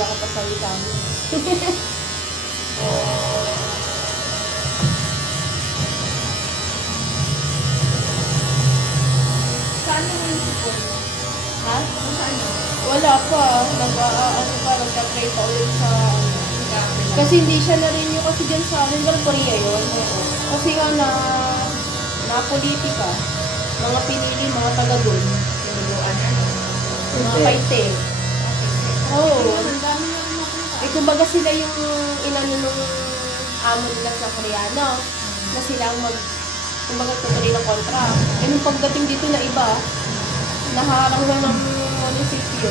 kaya ka pasawi sa amin. Saan yung municipal? Ha? Saan yun? Wala pa. Nagka-try pa ulit sa kasi hindi siya na-renew kasi dyan sa amin. Pero Korea yun. Kasi nga na politika. Mga pinili, mga taga doon. Sinubuan na. Mga kaite. Oo. Ang dami na rin napunta. Eh, kumbaga sila yung inano nung amo nila sa Koreano. Na sila ang kumbaga tutuloy ng kontra. Eh, nung pagdating dito na iba, naharang na ng munisipyo.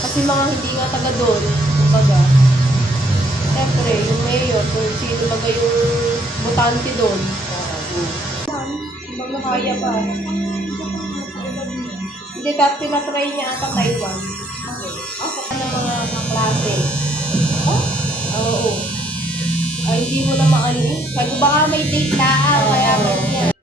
Kasi mga hindi nga taga doon, kumbaga. Siyempre, yung mayor, kung sino baga yung botante doon. Kumbaga kaya pa. Hindi, tapos tinatry niya ata Taiwan. Ng mga kaklase. Oo. Ay, hindi mo na maano. Sabi ko, baka may date na, kaya ganyan.